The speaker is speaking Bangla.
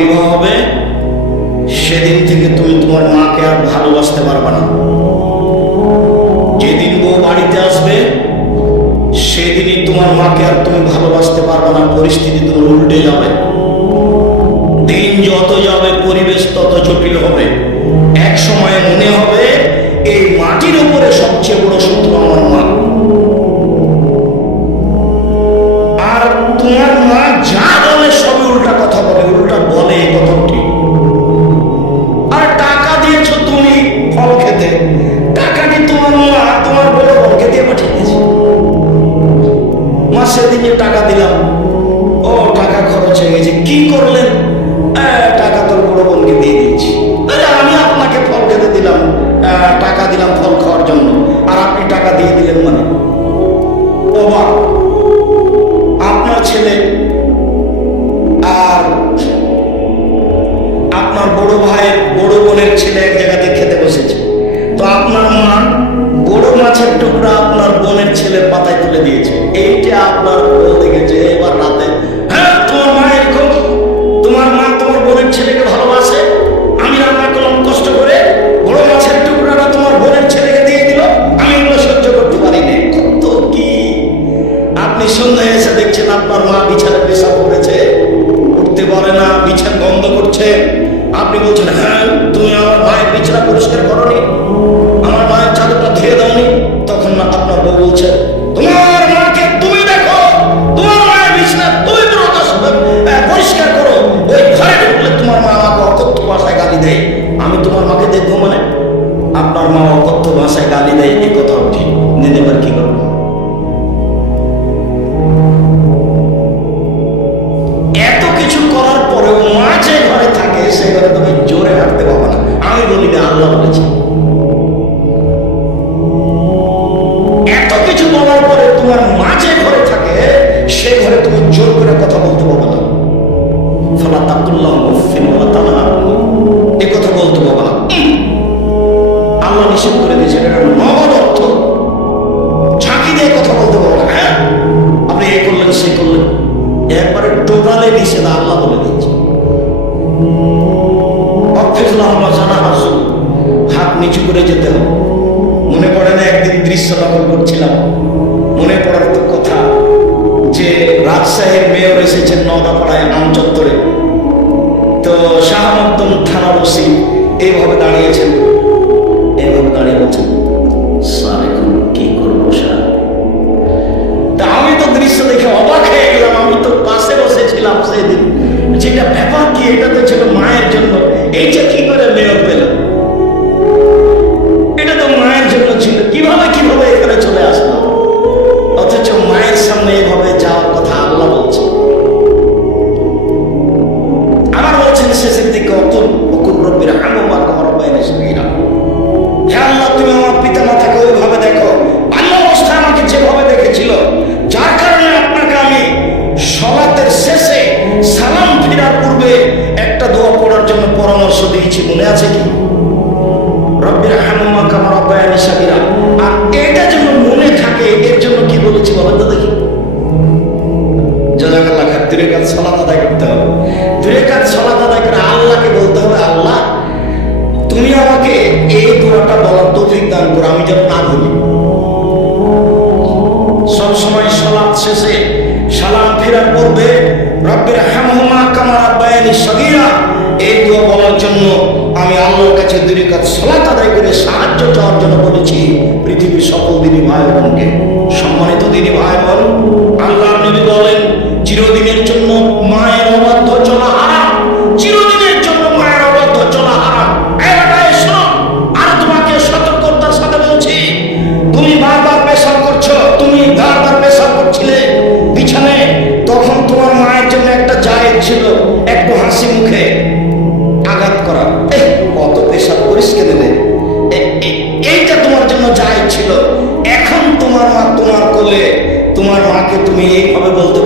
বিবাহ হবে সেদিন থেকে তুমি তোমার মাকে আর ভালোবাসতে পারবে না। যেদিন বউ বাড়িতে আসবে সেদিনই তোমার মাকে আর তুমি ভালোবাসতে পারবে না। পরিস্থিতি তোমার উল্টে যাবে। দিন যত যাবে পরিবেশ তত জটিল হবে। এক সময় মনে হবে এই মাটির উপরে সবচেয়ে বড় শত্রু আমার মা। আর তোমার মা যা বলে সবই উল্টা কথা বলে, উল্টা বলে এই কথাটি। আর টাকা দিয়েছো তুমি ফল খেতে, টাকাটি তোমার মা তোমার বড় বোনকে দিয়ে পাঠিয়ে দিয়েছে। মা সেদিন যে টাকা দিলাম, ও টাকা খরচ হয়ে গেছে, কি করলেন? টাকা তোর বড় বোনকে দিয়ে দিয়েছি। আমি আপনাকে ফল খেতে দিলাম, টাকা দিলাম ফল খাওয়ার জন্য, আর আপনি টাকা দিয়ে দিলেন মানে? ও মা, আপনার ছেলে আর আপনার বড় ভাইয়ের বড় বোনের ছেলে এক জায়গাতে খেতে বসেছে, তো আপনার মা বড় মাছের টুকরা আপনার বোনের ছেলের পাতায় তুলে দিয়েছে। এইটা আপনার বউ দেখেছে। এবার রাতে, হ্যাঁ তোমার মা এরকম, তোমার মা তোমার বোনের ছেলেকে ভালোবাসে, আমি রান্না করলাম কষ্ট করে, বড় মাছের টুকরাটা তোমার বোনের ছেলেকে দিয়ে দিল, আমি এগুলো সহ্য করতে পারিনি। কত কি! আপনি সন্ধ্যায় এসে দেখছেন আপনার মা বিছানায় পেশাব করেছে, উঠতে পারে না, বিছানা গন্ধ করছে। আপনি বলছেন, হ্যাঁ তুমি আমার মায়ের বিছানা পরিষ্কার করনি, আমার মায়ের চাদরটা ধুয়ে দাওনি। তখন না আপনার বউ বলছে, তোমার মাকে তুমি দেখো, তোমার মায়ের বিছানা তুমি পরিষ্কার করো। ওই ঘরে ঢুকলে তোমার মা আমাকে অকথ্য ভাষায় গালি দেয়, আমি তোমার মাকে দেখবো মানে? আপনার মা অকথ্য ভাষায় গালি দেয়, এই কথাও ঠিক। নেবার কি করবো? এত কিছু করার পরেও মা যে ঘরে থাকে সে ঘরে তুমি জোরে হাঁটতে পারবে না। আমি বলি না, আল্লাহ বলেছি। এত কিছু বলার পরে তোমার মা যে ঘরে থাকে সে ঘরে তুমি জোর করে কথা বলতে পারবে না। ফালা তাকুল্লাহ মুফিন ওয়া তানহারুন, এই কথা বলতে পারবে না। আল্লাহ নিষেধ করে দিয়েছে, এটা নগদ অর্থ। ঝাঁকি দিয়ে কথা বলতে পারবে না। হ্যাঁ আপনি এ করলেন সে করলেন, একবারে টোটালে নিষেধ আল্লাহ বলে দিচ্ছে। হাত নিচু করে যেতে হবে। মনে পড়ে না একদিন দৃশ্য নকল করছিলাম, মনে পড়ার তো কথা যে রাজশাহীর মেয়র এসেছেন নওদাপাড়ায় আম চত্বরে, তো শাহ মকদুম থানার ওসি এইভাবে দাঁড়িয়েছেন, এইভাবে দাঁড়িয়ে বলছেন, স্যার এখন কি করবো স্যার? তা আমি তো দৃশ্য দেখে অবাক হয়ে গেলাম। আমি তো পাশে বসেছিলাম সেদিন, যেটা ব্যাপার কি, এটা তো ছিল মায়ের জন্য। এইটা কি করে মেয়র পেল? এটা তো মায়ের জন্য ছিল। কিভাবে এখানে চলে আসলো? অথচ মায়ের সামনে এভাবে যাওয়ার কথা আল্লাহ বলছে। আমার বলছেন শেষের দিকে, অতুল বকুর রব্বির হামমা কামা রাব্বায়ানি সগীরা, হে আল্লাহ তুমি আমার পিতা মাতাকে ওইভাবে দেখো, বাল্য অবস্থায় আমাকে যেভাবে দেখেছিল, যার কারণে আপনাকে আমি সালাতের শেষে সালাম ফেরার পূর্বে একটা দোয়া পড়ার জন্য পরামর্শ দিয়েছি, মনে আছে কি? রব্বির হামমা কামা রাব্বায়ানি সগীরা। আর এটা যেন মনে থাকে, এর জন্য কি বলেছি বলেন তো দেখি? জাযাকাল্লাহ খাইর। 2 রাকাত সালাত আদায় করতে হবে। 2 রাকাত সালাত আদায় করে আল্লাহকে বলতে হবে, আল্লাহ তুমি আমাকে এই দোয়াটা বলার তৌফিক দান করো, আমি যেন না ভুলি। সবসময় সালাত শেষে সালাম ফেরার পূর্বে রব্বির হামহুমা কামা রাব্বায়ানি সগীরা এই দোয়া বলার জন্য আমি আল্লাহর কাছে 2 রাকাত সালাত আদায় করে সাহায্য চাওয়ার জন্য বলেছি পৃথিবীর সকল দিনী ভাই বোনকে। সম্মানিত দিনী ভাই বোন, আল্লাহর নবী বলেন, চিরদিনের জন্য মায়ের অবাধ্য চলা হারাম, চিরদিনের জন্য মায়ের অবাধ্য চলা হারাম। আর তোমাকে সতর্কতার সাথে বলছি, তুমি বারবার পেশাব করছো, তুমি বারবার পেশাব করছিলে বিছানায়, তখন তোমার মায়ের জন্য একটা জায়েজ ছিল একটু হাসি মুখে আঘাত করা, কত পেশাব করিস কেন রে, এইটা তোমার জন্য জায়েজ ছিল। এখন তোমার মা তোমার কোলে, তোমার মাকে তুমি এইভাবে বলতে